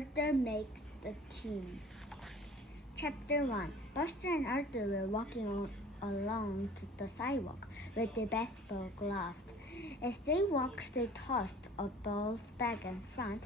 Arthur makes the team. Chapter 1. Buster and Arthur were walking along the sidewalk with their baseball gloves. As they walked, they tossed a ball back and front.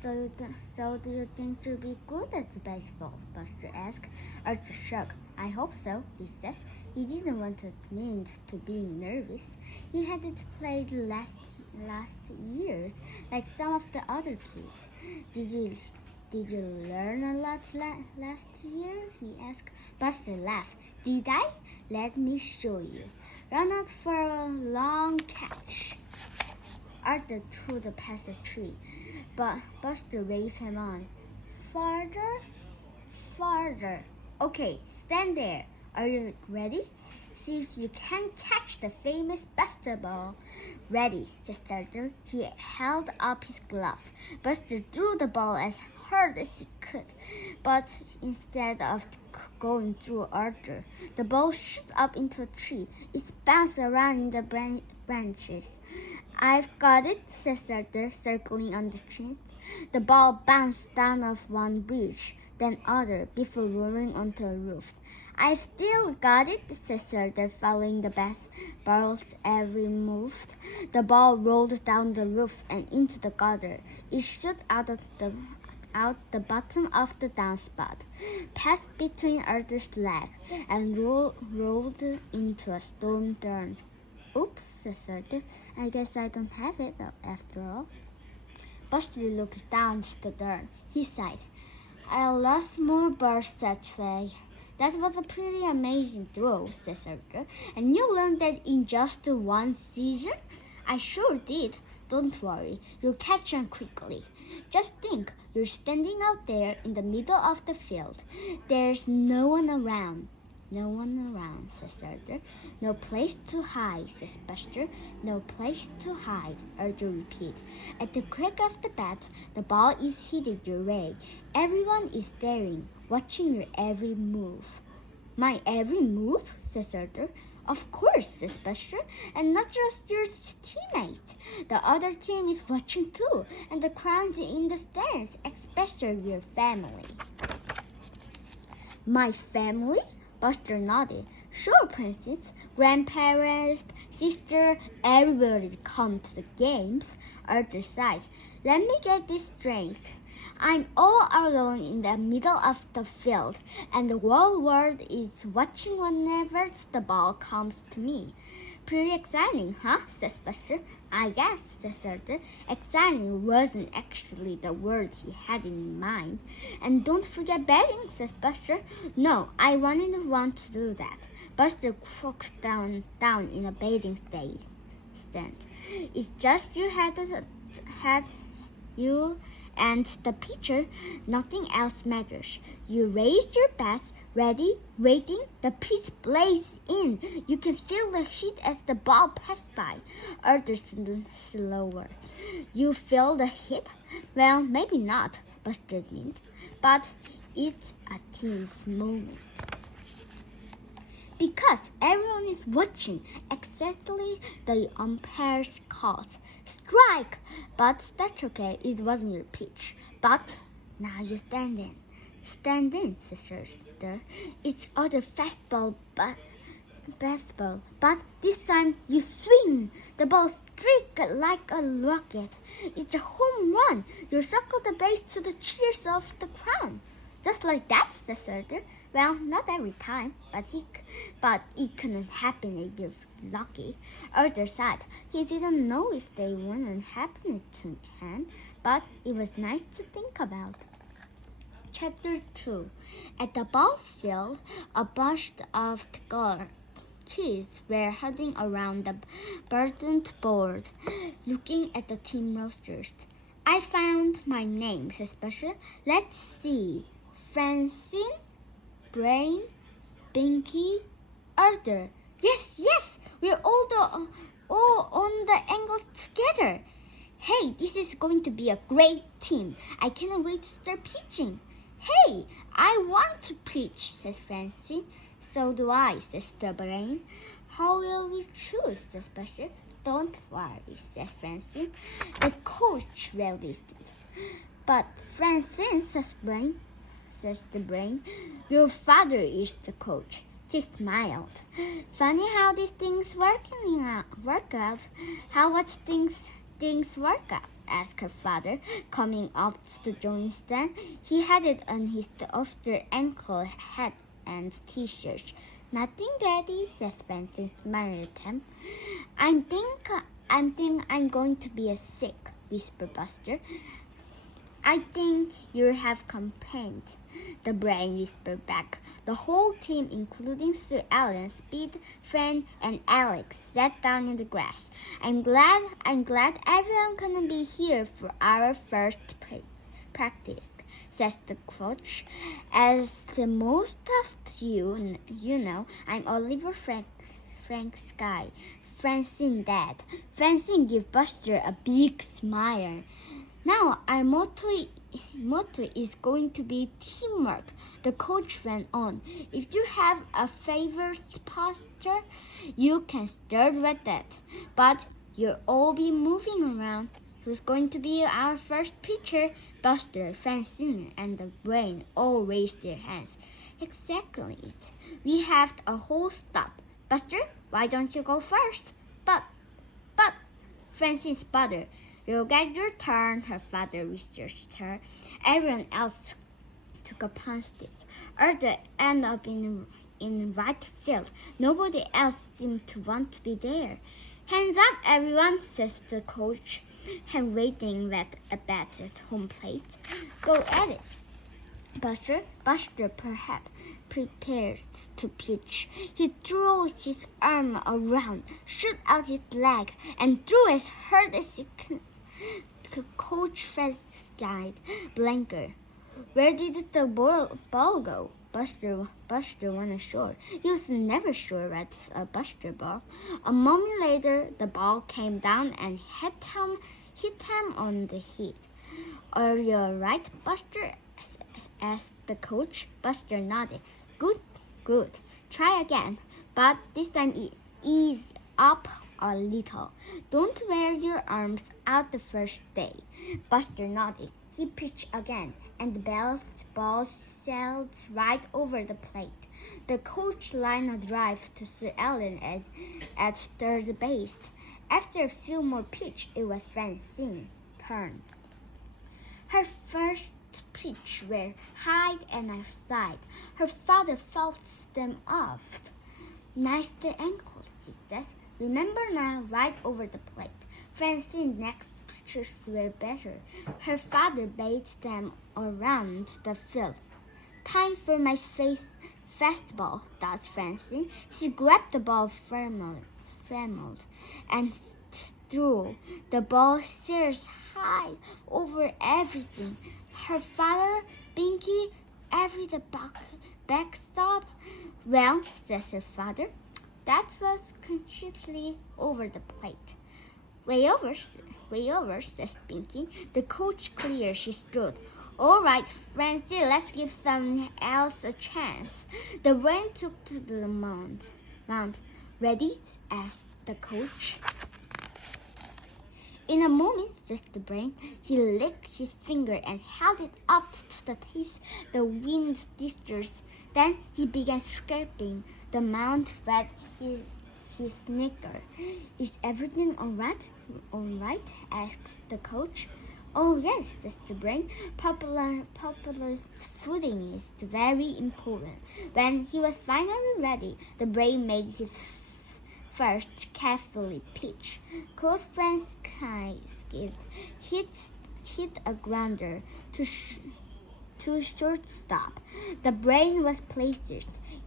So do you think you'll be good at baseball? Buster asked. Arthur shrugged. I hope so, he says. He didn't want to admit to being nervous. He hadn't played last years like some of the other kids. Did you learn a lot last year? He asked. Buster laughed. Did I? Let me show you. Run out for a long catch. Arthur threw the past a tree, but Buster waved him on. Farther, farther. Okay, stand there. Are you ready? See if you can catch the famous basketball. Ready, said Arthur. He held up his glove. Buster threw the ball as hard as he could, but instead of going through Arthur, the ball shot up into a tree. It bounced around in the branches. I've got it, said Arthur, circling on the trees. The ball bounced down off one bridge, then other, before rolling onto a roof. I've still got it, said Arthur, following the ball's every move. The ball rolled down the roof and into the gutter. It shot out the bottom of the downspout, passed between Arthur's legs, and rolled into a stone turn. Oops, said Arthur. I guess I don't have it after all. Buster looked down the dirt. He sighed. I lost more balls that way. That was a pretty amazing throw, said Arthur. And you learned that in just one season? I sure did. Don't worry, you'll catch on quickly. Just think, you're standing out there in the middle of the field. There's no one around. No one around, says Arthur. No place to hide, says Buster. No place to hide, Arthur repeated. At the crack of the bat, the ball is headed your way. Everyone is staring, watching your every move. My every move, says Arthur. Of course, says Buster, and not just your teammates. The other team is watching too, and the crowds in the stands, especially your family. My family? Buster nodded. Sure, Princess. Grandparents, sister, everybody come to the games. Arthur sighed. Let me get this straight. I'm all alone in the middle of the field, and the whole world is watching whenever the ball comes to me. Pretty exciting, huh? Says Buster. I guess, says Arthur. Exciting wasn't actually the word he had in mind. And don't forget betting, says Buster. No, I wouldn't want to do that. Buster croaked down in a betting stand. It's just you and the pitcher. Nothing else matters. You raised your bats, ready, waiting. The pitch blazed in. You can feel the heat as the ball passed by. Arthur slower. You feel the heat? Well, maybe not, Buster grinned. But it's a tense moment. Because everyone is watching, exactly the umpire's calls. Strike! But that's okay, it wasn't your pitch. But now you stand in. Stand in, says Arthur. It's other fastball, but baseball. But this time you swing. The ball streaks like a rocket. It's a home run. You circle the base to the cheers of the crowd. Just like that, says Arthur. Well, not every time, but it couldn't happen if you're lucky. Arthur sighed. He didn't know if they wouldn't happen to him, but it was nice to think about. Chapter 2. At the ball field, a bunch of kids were huddling around the burdened board, looking at the team rosters. I found my name, says Buster. Let's see. Francine, Brain, Binky, Arthur. Yes, we're all on the angles together. Hey, this is going to be a great team. I cannot wait to start pitching. Hey, I want to pitch, says Francine. So do I, says the Brain. How will we choose, says Buster. Don't worry, says Francine. The coach will list it. But Francine, says the brain, your father is the coach. She smiled. Funny how these things work out. How much things work out? Asked her father, coming up to join them. He had it on his after ankle hat and t-shirt. Nothing, Daddy, says Francine, smiling at him. I think I'm going to be sick, whispered Buster. I think you have complained, the brain whispered back. The whole team, including Sue Ellen, Speed, Fran, and Alex, sat down in the grass. I'm glad everyone can be here for our first practice, says the coach. As the most of you know, I'm Oliver Frank's guy. Francine, Dad. Francine gave Buster a big smile. Now our motto is going to be teamwork, the coach went on. If you have a favorite poster, you can start with that. But you'll all be moving around. Who's going to be our first pitcher? Buster, Francine, and the brain all raised their hands. Exactly it. We have a whole stop. Buster, why don't you go first? But, Francine sputtered. You'll get your turn, her father reassured her. Everyone else took a punch stick. Arthur ended up in right field. Nobody else seemed to want to be there. Hands up, everyone, says the coach, and waiting with a bat at home plate. Go at it. Buster perhaps prepared to pitch. He threw his arm around, shoot out his leg, and threw as hard as he could. Coach Fred's guide, Blanker. Where did the ball go? Buster wasn't sure. He was never sure with a Buster ball. A moment later, the ball came down and hit him on the head. Are you all right, Buster? Asked the coach. Buster nodded. Good. Try again, but this time ease up a little. Don't wear your arms out the first day. Buster nodded. He pitched again, and the ball sailed right over the plate. The coach lined a drive to Sue Ellen at third base. After a few more pitches, it was Francine's turn. Her first pitch were high and outside. Her father felt them off. Nice the ankles, he says. Remember now, right over the plate. Francine's next pitches were better. Her father batted them around the field. Time for my fastball, thought Francine. She grabbed the ball firmly and threw. The ball soared high over everything. Her father, Binky, every the backstop. Well, says her father, that was completely over the plate. Way over, says Binky. The coach cleared his throat. All right, Francine, let's give someone else a chance. The brain took to the mound. Ready? Asked the coach. In a moment, says the brain, he licked his finger and held it up to the taste the wind disturbs. Then he began scraping the mound with his knicker. Is everything all right? Asks the coach. Oh yes, says the brain. Popular footing is very important. When he was finally ready, the brain made his first carefully pitch. Coach Frank's skid hit a grounder to shortstop. The brain was pleased.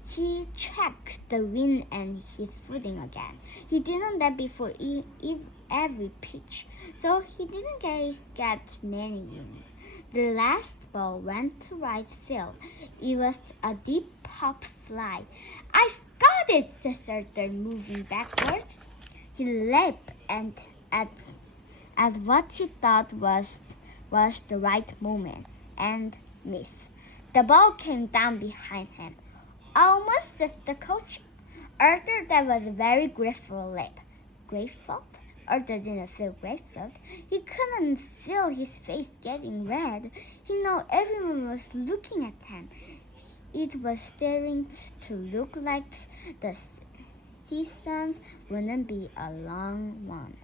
He checked the wind and his footing again. He didn't that before every pitch, so he didn't get many in. The last ball went to right field. It was a deep pop fly. I've got it, said Arthur, moving backward. He leaped and at what he thought was the right moment and missed. The ball came down behind him. Almost, says the coach. Arthur, that was a very grateful leap. Grateful? Arthur didn't feel grateful. He couldn't feel his face getting red. He knew everyone was looking at him. It was starting to look like the season wouldn't be a long one.